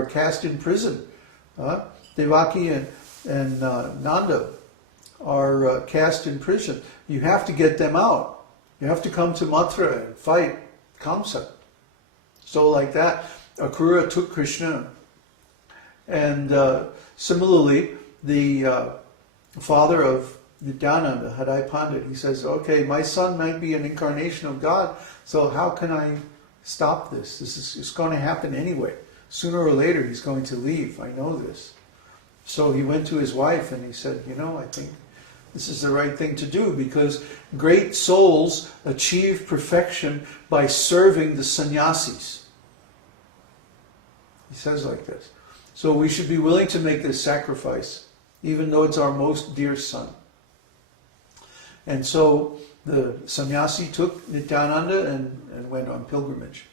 are cast in prison. Devaki and Nanda are cast in prison. You have to get them out. You have to come to Mathura and fight Kamsa. So like that, Akrura took Krishna. And similarly, the father of Nityananda, Hadai Pandit, he says, okay, my son might be an incarnation of God, so how can I stop this? It's going to happen anyway. Sooner or later he's going to leave, I know this. So he went to his wife and he said, I think this is the right thing to do, because great souls achieve perfection by serving the sannyasis. He says like this. So we should be willing to make this sacrifice, even though it's our most dear son. And so the sannyasi took Nityananda and went on pilgrimage.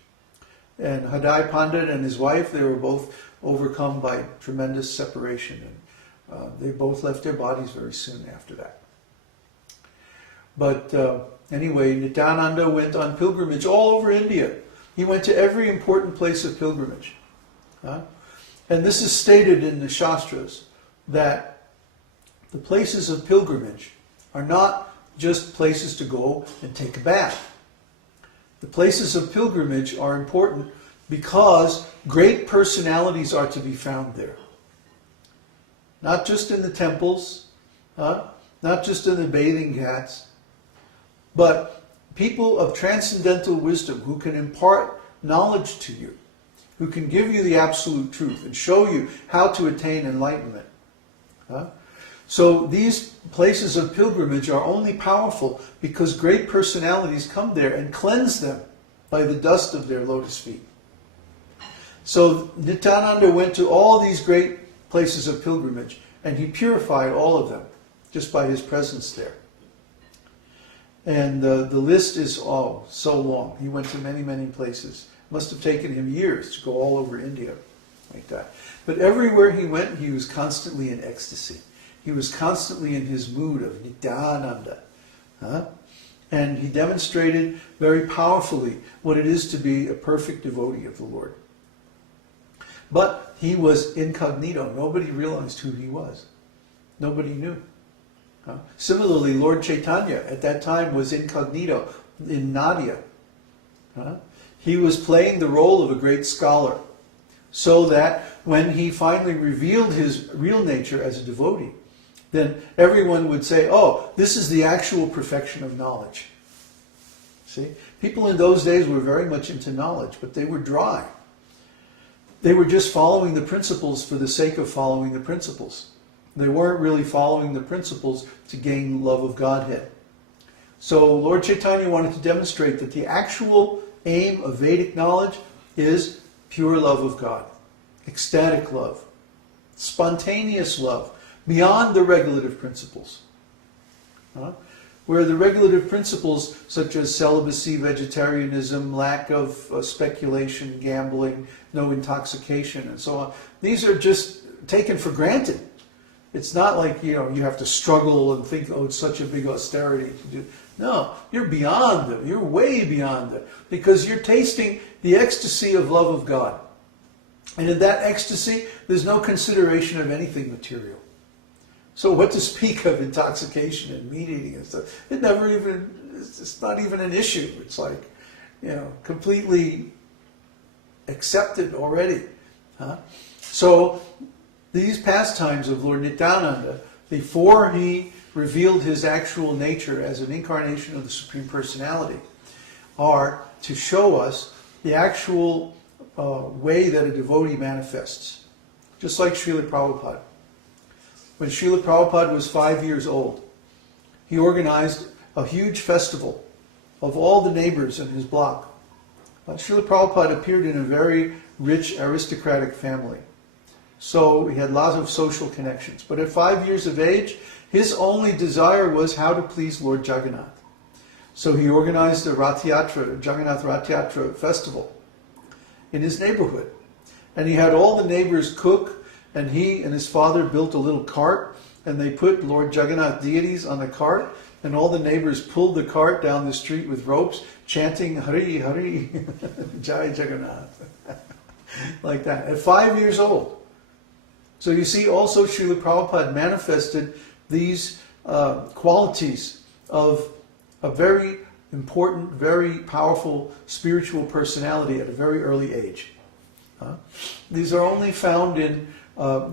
And Hadai Pandit and his wife, they were both overcome by tremendous separation. And they both left their bodies very soon after that. But anyway, Nityananda went on pilgrimage all over India. He went to every important place of pilgrimage. And this is stated in the Shastras, that the places of pilgrimage are not just places to go and take a bath. The places of pilgrimage are important because great personalities are to be found there. Not just in the temples, not just in the bathing ghats, but people of transcendental wisdom who can impart knowledge to you, who can give you the absolute truth and show you how to attain enlightenment. So these places of pilgrimage are only powerful because great personalities come there and cleanse them by the dust of their lotus feet. So Nityananda went to all these great places of pilgrimage and he purified all of them just by his presence there. And the list is so long. He went to many, many places. It must have taken him years to go all over India like that. But everywhere he went, he was constantly in ecstasy. He was constantly in his mood of Nityananda. And he demonstrated very powerfully what it is to be a perfect devotee of the Lord. But he was incognito. Nobody realized who he was. Nobody knew. Similarly, Lord Chaitanya at that time was incognito in Nadia. He was playing the role of a great scholar, so that when he finally revealed his real nature as a devotee, then everyone would say, oh, this is the actual perfection of knowledge. See? People in those days were very much into knowledge, but they were dry. They were just following the principles for the sake of following the principles. They weren't really following the principles to gain love of Godhead. So Lord Chaitanya wanted to demonstrate that the actual aim of Vedic knowledge is pure love of God, ecstatic love, spontaneous love, beyond the regulative principles. Where the regulative principles such as celibacy, vegetarianism, lack of speculation, gambling, no intoxication, and so on, these are just taken for granted. It's not like, you have to struggle and think, oh, it's such a big austerity to do. No, you're beyond them. You're way beyond them. Because you're tasting the ecstasy of love of God. And in that ecstasy, there's no consideration of anything material. So what to speak of intoxication and meat eating and stuff? It's not even an issue. It's like, completely accepted already. So these pastimes of Lord Nityananda, before he revealed his actual nature as an incarnation of the Supreme Personality, are to show us the actual way that a devotee manifests. Just like Srila Prabhupada. When Srila Prabhupada was 5 years old, he organized a huge festival of all the neighbors in his block. Srila Prabhupada appeared in a very rich aristocratic family. So he had lots of social connections. But at 5 years of age, his only desire was how to please Lord Jagannath. So he organized a Rath Yatra, Jagannath Rath Yatra festival in his neighborhood. And he had all the neighbors cook, and he and his father built a little cart, and they put Lord Jagannath deities on the cart, and all the neighbors pulled the cart down the street with ropes, chanting Hari Hari, Jai Jagannath. like that, at 5 years old. So you see, also Srila Prabhupada manifested these qualities of a very important, very powerful spiritual personality at a very early age. These are only found in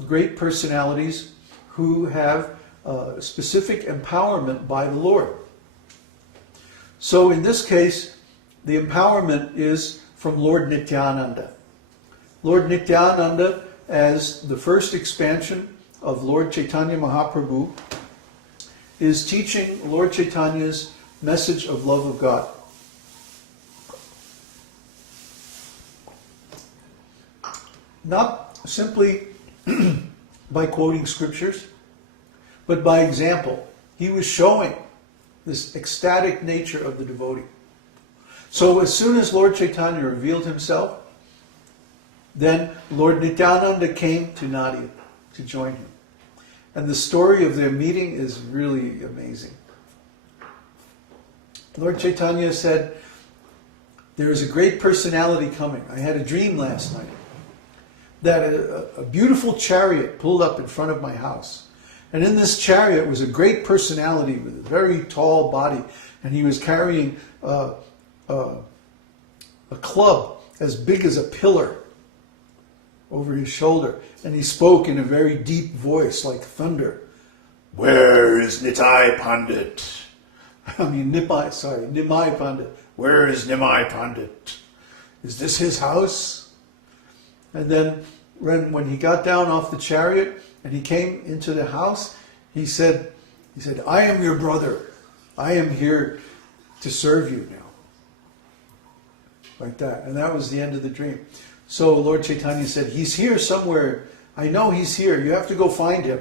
great personalities who have specific empowerment by the Lord. So in this case, the empowerment is from Lord Nityananda. Lord Nityananda, as the first expansion of Lord Chaitanya Mahaprabhu, is teaching Lord Chaitanya's message of love of God. Not simply by quoting scriptures, but by example. He was showing this ecstatic nature of the devotee. So as soon as Lord Chaitanya revealed himself, then Lord Nityananda came to Nadia to join him. And the story of their meeting is really amazing. Lord Chaitanya said, there is a great personality coming. I had a dream last night that a beautiful chariot pulled up in front of my house. And in this chariot was a great personality with a very tall body. And he was carrying a club as big as a pillar over his shoulder. And he spoke in a very deep voice like thunder. Where is Nitai Pandit? Nimai Pandit. Where is Nimai Pandit? Is this his house? And then when he got down off the chariot and he came into the house, he said, I am your brother. I am here to serve you now. Like that. And that was the end of the dream. So Lord Chaitanya said, he's here somewhere. I know he's here. You have to go find him.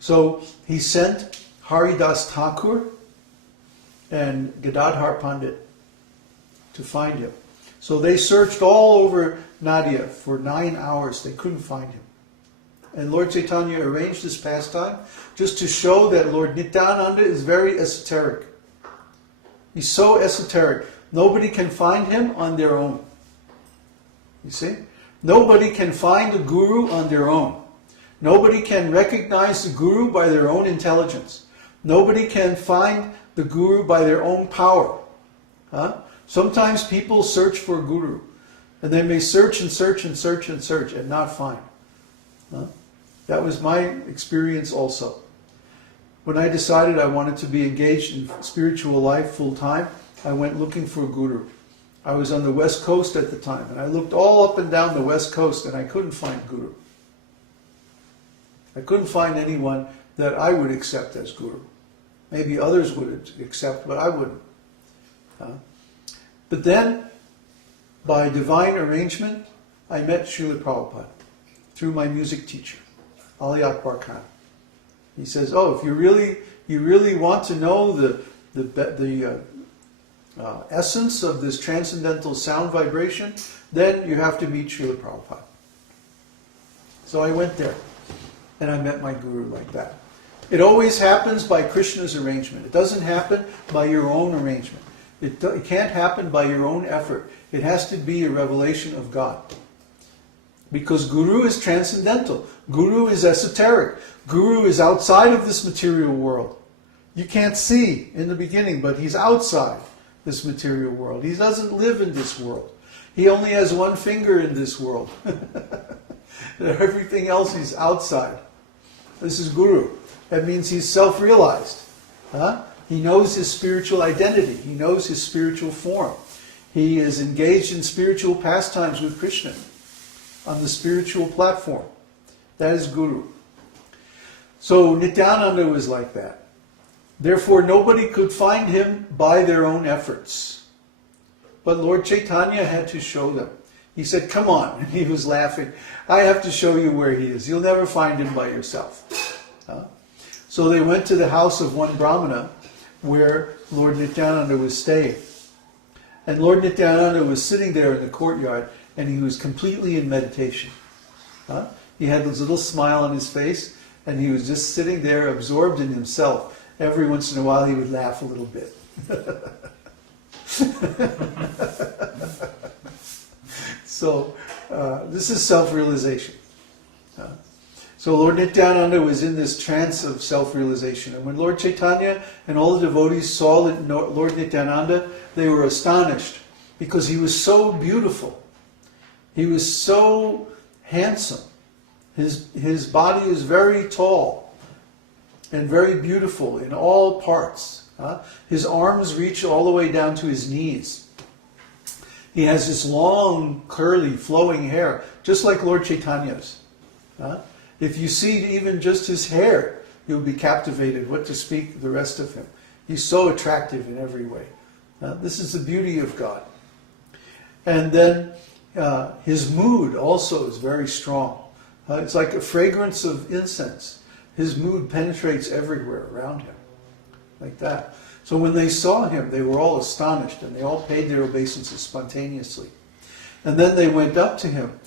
So he sent Haridas Thakur and Gadadhar Pandit to find him. So they searched all over Nadia for 9 hours. They couldn't find him. And Lord Chaitanya arranged this pastime just to show that Lord Nityananda is very esoteric. He's so esoteric. Nobody can find him on their own. You see? Nobody can find the Guru on their own. Nobody can recognize the Guru by their own intelligence. Nobody can find the Guru by their own power. Sometimes people search for a Guru, and they may search and search and search and search and not find. That was my experience also. When I decided I wanted to be engaged in spiritual life full time, I went looking for a Guru. I was on the West Coast at the time, and I looked all up and down the West Coast, and I couldn't find Guru. I couldn't find anyone that I would accept as Guru. Maybe others would accept, but I wouldn't. But then, by divine arrangement, I met Srila Prabhupada through my music teacher, Ali Akbar Khan. He says, "Oh, if you really want to know the essence of this transcendental sound vibration, then you have to meet Srila Prabhupada." So I went there, and I met my Guru like that. It always happens by Krishna's arrangement. It doesn't happen by your own arrangement. It can't happen by your own effort. It has to be a revelation of God. Because Guru is transcendental. Guru is esoteric. Guru is outside of this material world. You can't see in the beginning, but he's outside this material world. He doesn't live in this world. He only has one finger in this world. Everything else he's outside. This is Guru. That means he's self-realized. He knows his spiritual identity. He knows his spiritual form. He is engaged in spiritual pastimes with Krishna on the spiritual platform. That is Guru. So Nityananda was like that. Therefore, nobody could find him by their own efforts. But Lord Chaitanya had to show them. He said, "Come on." And he was laughing. "I have to show you where he is. You'll never find him by yourself." So they went to the house of one Brahmana where Lord Nityananda was staying. And Lord Nityananda was sitting there in the courtyard, and he was completely in meditation. He had this little smile on his face, and he was just sitting there absorbed in himself. Every once in a while he would laugh a little bit. So This is self-realization. So Lord Nityananda was in this trance of self-realization. And when Lord Chaitanya and all the devotees saw Lord Nityananda, they were astonished because he was so beautiful. He was so handsome. His body is very tall and very beautiful in all parts. His arms reach all the way down to his knees. He has this long, curly, flowing hair, just like Lord Chaitanya's. If you see even just his hair, you'll be captivated, what to speak the rest of him. He's so attractive in every way. This is the beauty of God. And then his mood also is very strong. It's like a fragrance of incense. His mood penetrates everywhere around him, like that. So when they saw him, they were all astonished, and they all paid their obeisances spontaneously. And then they went up to him,